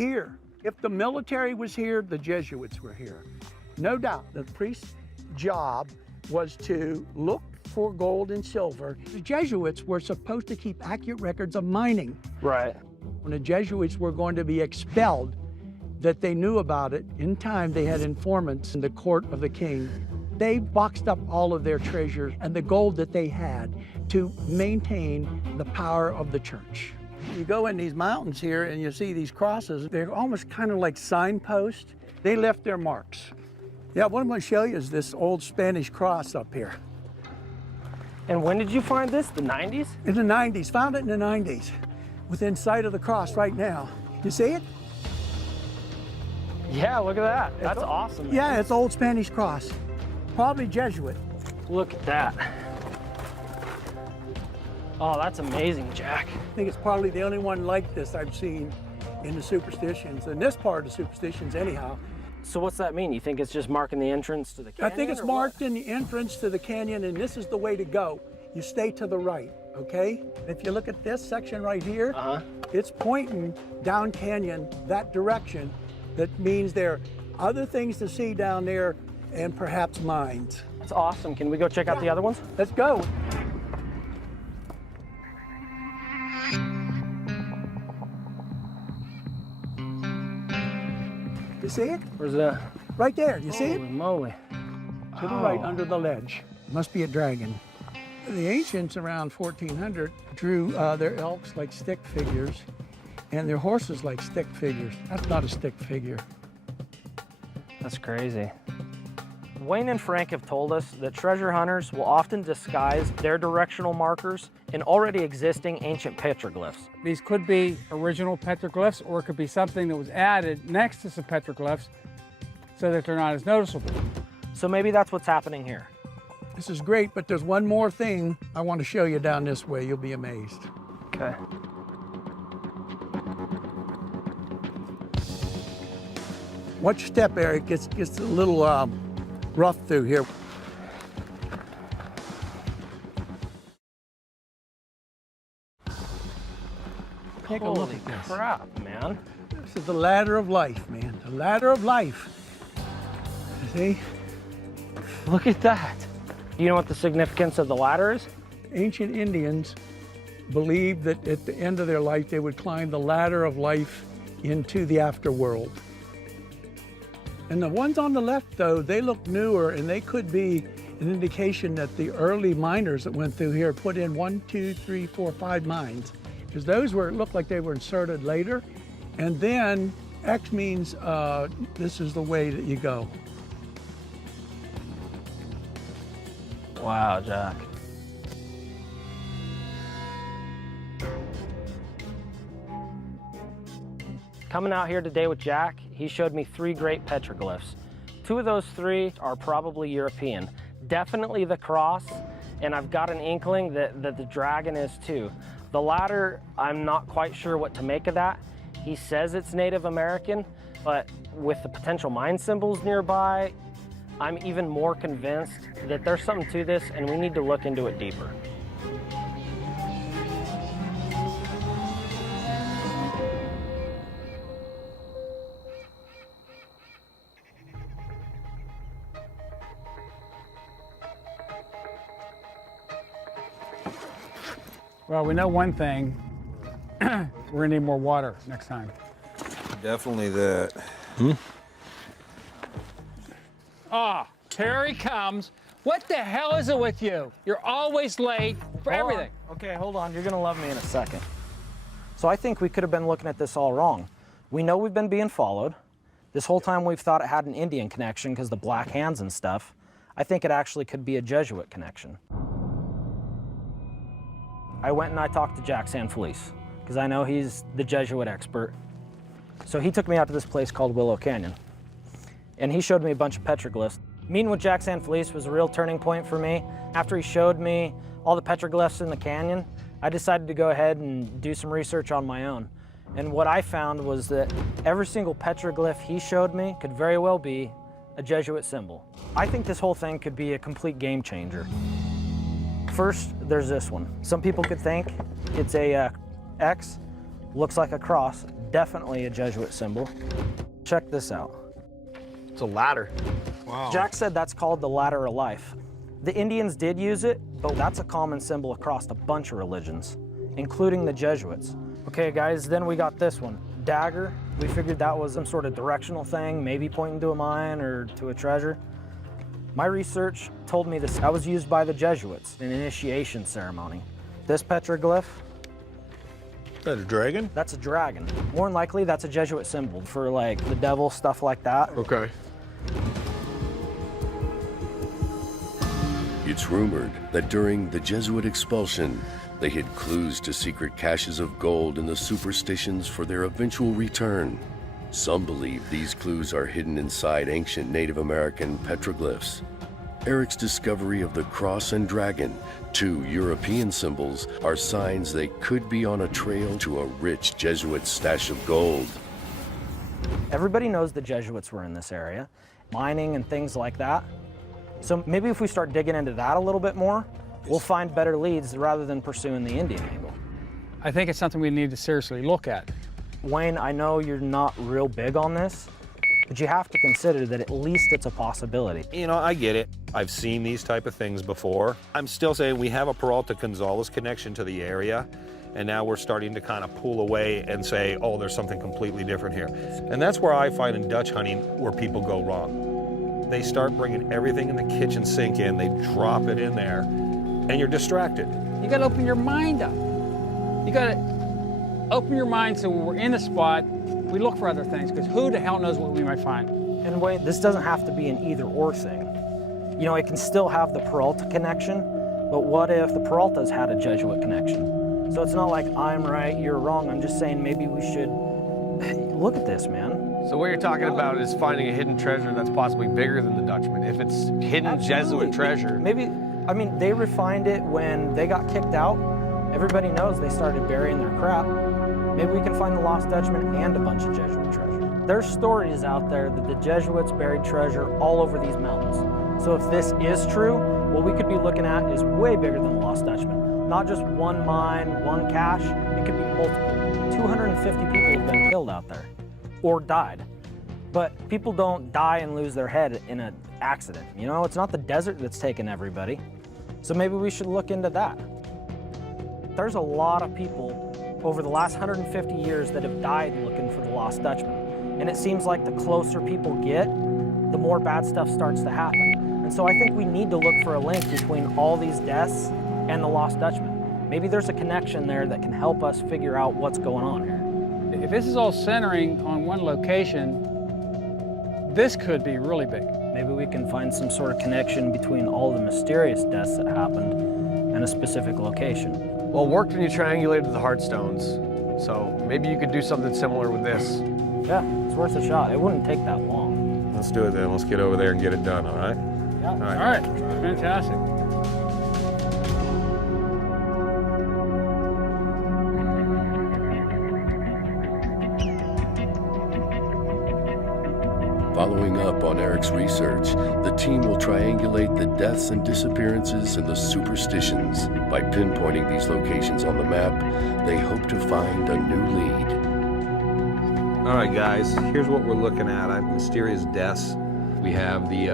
here. If the military was here, the Jesuits were here. No doubt the priest's job was to look for gold and silver. The Jesuits were supposed to keep accurate records of mining. Right. When the Jesuits were going to be expelled, that they knew about it, in time they had informants in the court of the king. They boxed up all of their treasures and the gold that they had to maintain the power of the church. You go in these mountains here and you see these crosses. They're almost kind of like signposts. They left their marks. Yeah, what I'm going to show you is this old Spanish cross up here. And when did you find this? The 90s? In the 90s, found it in the 90s, within sight of the cross right now. You see it? Yeah, look at that. That's awesome. Man. Yeah, it's old Spanish cross. Probably Jesuit. Look at that. Oh, that's amazing, Jack. I think it's probably the only one like this I've seen in the superstitions, in this part of the superstitions anyhow. So what's that mean? You think it's just marking the entrance to the canyon? I think it's marked in the entrance to the canyon, and this is the way to go. You stay to the right, okay? If you look at this section right here, it's pointing down canyon that direction. That means there are other things to see down there and perhaps mines. That's awesome. Can we go check out the other ones? Let's go. You see it? Where's that? Right there, you see it? Holy moly. To the right, under the ledge. Must be a dragon. The ancients around 1400 drew their elks like stick figures and their horses like stick figures. That's not a stick figure. That's crazy. Wayne and Frank have told us that treasure hunters will often disguise their directional markers in already existing ancient petroglyphs. These could be original petroglyphs, or it could be something that was added next to some petroglyphs so that they're not as noticeable. So maybe that's what's happening here. This is great, but there's one more thing I want to show you down this way. You'll be amazed. Okay. Watch your step, Eric. Gets a little rough through here. Take a look at this. Holy crap, man. This is the ladder of life, man. The ladder of life. See? Look at that. Do you know what the significance of the ladder is? Ancient Indians believed that at the end of their life, they would climb the ladder of life into the afterworld. And the ones on the left, though, they look newer, and they could be an indication that the early miners that went through here put in 1, 2, 3, 4, 5 mines. Because those looked like they were inserted later. And then X means this is the way that you go. Wow, Jack. Coming out here today with Jack, he showed me 3 great petroglyphs. 2 of those 3 are probably European. Definitely the cross, and I've got an inkling that the dragon is too. The ladder, I'm not quite sure what to make of that. He says it's Native American, but with the potential mine symbols nearby, I'm even more convinced that there's something to this, and we need to look into it deeper. Well, we know one thing. We're gonna need more water next time. Definitely that. Ah, here he comes. What the hell is it with you? You're always late for everything. Okay, hold on. You're gonna love me in a second. So I think we could have been looking at this all wrong. We know we've been being followed. This whole time we've thought it had an Indian connection because the black hands and stuff. I think it actually could be a Jesuit connection. I went and I talked to Jack Sanfelice because I know he's the Jesuit expert. So he took me out to this place called Willow Canyon. And he showed me a bunch of petroglyphs. Meeting with Jack Sanfelice was a real turning point for me. After he showed me all the petroglyphs in the canyon, I decided to go ahead and do some research on my own. And what I found was that every single petroglyph he showed me could very well be a Jesuit symbol. I think this whole thing could be a complete game changer. First, there's this one. Some people could think it's a X, looks like a cross, definitely a Jesuit symbol. Check this out. It's a ladder. Wow. Jack said that's called the ladder of life. The Indians did use it, but that's a common symbol across a bunch of religions, including the Jesuits. Okay, guys, then we got this one. Dagger. We figured that was some sort of directional thing, maybe pointing to a mine or to a treasure. My research told me that was used by the Jesuits in an initiation ceremony. This petroglyph, Is that a dragon? that's a dragon. More than likely, that's a Jesuit symbol for like the devil, stuff like that. Okay. It's rumored that during the Jesuit expulsion, they hid clues to secret caches of gold in the superstitions for their eventual return. Some believe these clues are hidden inside ancient Native American petroglyphs. Eric's discovery of the cross and dragon, two European symbols, are signs they could be on a trail to a rich Jesuit stash of gold. Everybody knows the Jesuits were in this area, mining and things like that. So maybe if we start digging into that a little bit more, we'll find better leads rather than pursuing the Indian angle. I think it's something we need to seriously look at. Wayne, I know you're not real big on this, but you have to consider that at least it's a possibility. You know, I get it. I've seen these type of things before. I'm still saying we have a Peralta Gonzalez connection to the area, and now we're starting to kind of pull away and say, oh, there's something completely different here. And that's where I find in Dutch hunting where people go wrong. They start bringing everything in the kitchen sink in, they drop it in there, and you're distracted. You gotta open your mind up. You gotta open your mind so when we're in the spot, we look for other things, because who the hell knows what we might find. And Wayne, this doesn't have to be an either-or thing. You know, it can still have the Peralta connection, but what if the Peraltas had a Jesuit connection? So it's not like I'm right, you're wrong. I'm just saying maybe we should look at this, man. So what you're talking about is finding a hidden treasure that's possibly bigger than the Dutchman. If it's hidden Absolutely. Jesuit treasure. Maybe, I mean, they refined it when they got kicked out. Everybody knows they started burying their crap. Maybe we can find the Lost Dutchman and a bunch of Jesuit treasure. There's stories out there that the Jesuits buried treasure all over these mountains. So if this is true, what we could be looking at is way bigger than the Lost Dutchman. Not just one mine, one cache, it could be multiple. 250 people have been killed out there, or died. But people don't die and lose their head in an accident. You know, it's not the desert that's taken everybody. So maybe we should look into that. There's a lot of people over the last 150 years that have died looking for the Lost Dutchman. And it seems like the closer people get, the more bad stuff starts to happen. And so I think we need to look for a link between all these deaths and the Lost Dutchman. Maybe there's a connection there that can help us figure out what's going on here. If this is all centering on one location, this could be really big. Maybe we can find some sort of connection between all the mysterious deaths that happened and a specific location. Well, it worked when you triangulated the Heartstones. So maybe you could do something similar with this. Yeah, it's worth a shot. It wouldn't take that long. Let's do it then. Let's get over there and get it done, all right? Yeah. All right. All right. Fantastic. Following up on Eric's research, the team will triangulate the deaths and disappearances and the superstitions. By pinpointing these locations on the map, they hope to find a new lead. All right, guys, here's what we're looking at. Mysterious deaths. We have the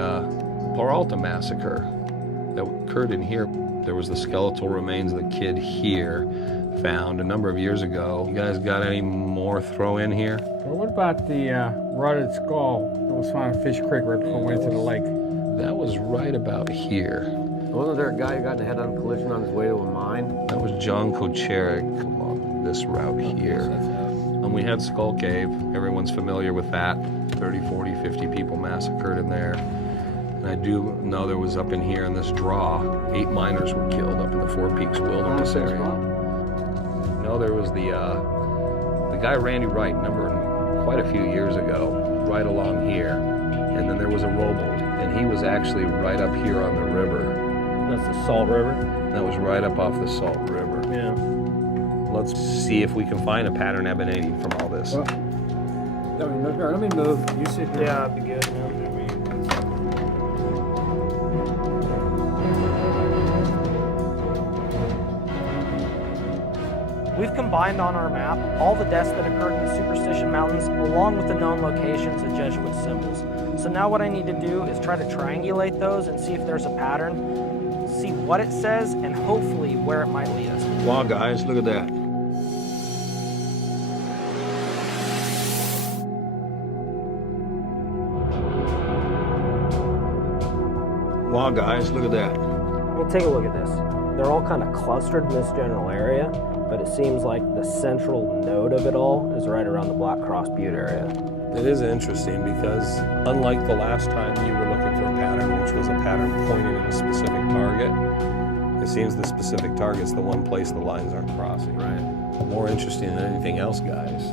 Peralta massacre that occurred in here. There was the skeletal remains of the kid here, found a number of years ago. You guys got any more throw in here? Well, what about the rotted skull that was found in Fish Creek right before we went to the lake? That was right about here. Wasn't there a guy who got in a head-on collision on his way to a mine? That was John Kocherik along this route here. And we had Skull Cave. Everyone's familiar with that. 30, 40, 50 people massacred in there. And I do know there was up in here in this draw, 8 miners were killed up in the Four Peaks Wilderness area. No, there was the guy Randy Wright, quite a few years ago, right along here. And then there was a rowboat, and he was actually right up here on the river. That's the Salt River? That was right up off the Salt River. Yeah. Let's see if we can find a pattern emanating from all this. Let me move. You sit here. Yeah, that'd be good, man. We've combined on our map all the deaths that occurred in the Superstition Mountains along with the known locations of Jesuit symbols. So now what I need to do is try to triangulate those and see if there's a pattern, see what it says, and hopefully where it might lead us. Wow, guys, look at that. Wow, guys, look at that. We'll take a look at this. They're all kind of clustered in this general area, but it seems like the central node of it all is right around the Black Cross Butte area. It is interesting because unlike the last time you were looking for a pattern, which was a pattern pointing at a specific target, it seems the specific target's the one place the lines aren't crossing. Right. More interesting than anything else, guys.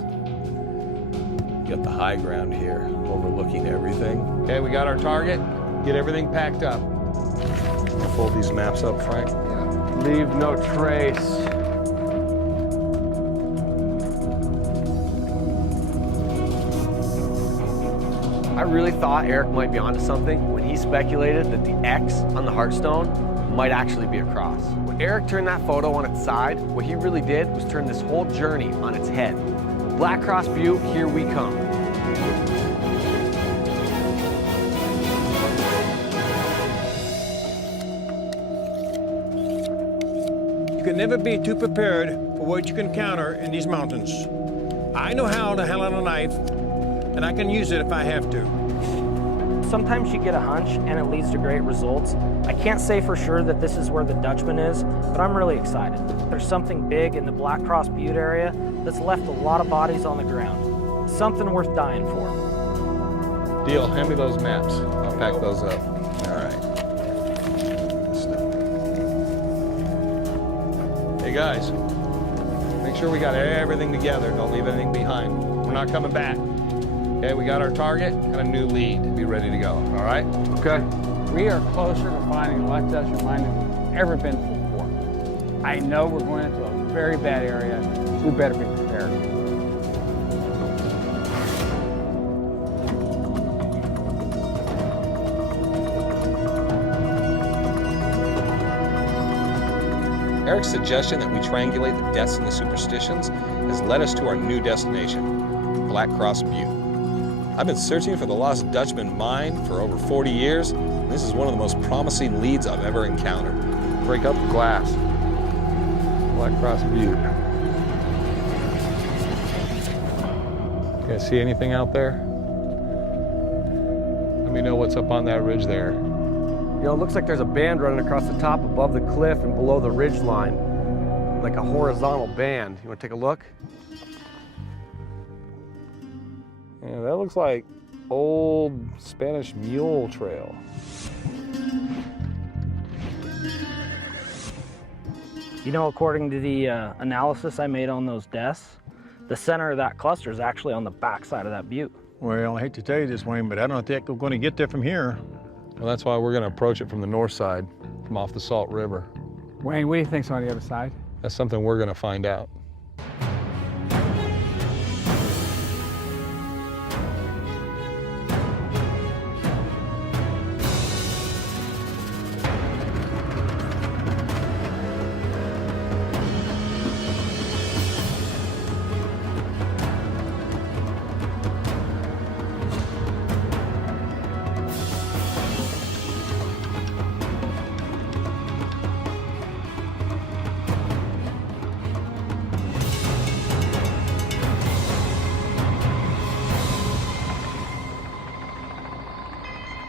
You got the high ground here, overlooking everything. Okay, we got our target. Get everything packed up. I'll fold these maps up, Frank. Yeah. Leave no trace. I really thought Eric might be onto something when he speculated that the X on the Heartstone might actually be a cross. When Eric turned that photo on its side, what he really did was turn this whole journey on its head. Black Cross Butte, here we come. You can never be too prepared for what you can encounter in these mountains. I know how to handle a knife, and I can use it if I have to. Sometimes you get a hunch and it leads to great results. I can't say for sure that this is where the Dutchman is, but I'm really excited. There's something big in the Black Cross Butte area that's left a lot of bodies on the ground. Something worth dying for. Deal, hand me those maps. I'll pack those up. All right. Hey guys, make sure we got everything together. Don't leave anything behind. We're not coming back. Okay, we got our target and a new lead. Be ready to go, all right? Okay. We are closer to finding a left Dutchman mine than we've ever been before. I know we're going into a very bad area. We better be prepared. Eric's suggestion that we triangulate the deaths and the superstitions has led us to our new destination, Black Cross Butte. I've been searching for the lost Dutchman mine for over 40 years, and this is one of the most promising leads I've ever encountered. Break up the glass. Black Cross Butte. You guys see anything out there? Let me know what's up on that ridge there. You know, it looks like there's a band running across the top above the cliff and below the ridge line, like a horizontal band. You want to take a look? Yeah, that looks like old Spanish mule trail. You know, according to the analysis I made on those deaths, the center of that cluster is actually on the back side of that butte. Well, I hate to tell you this, Wayne, but I don't think we're going to get there from here. Well, that's why we're going to approach it from the north side, from off the Salt River. Wayne, what do you think's on the other side? That's something we're going to find out.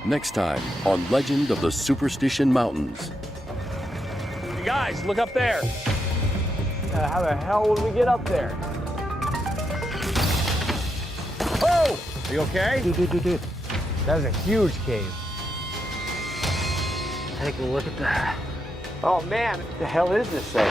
Next time on Legend of the Superstition Mountains. You guys, look up there. How the hell would we get up there? Oh! Are you okay? Dude. That is a huge cave. Take a look at that. Oh man, what the hell is this thing?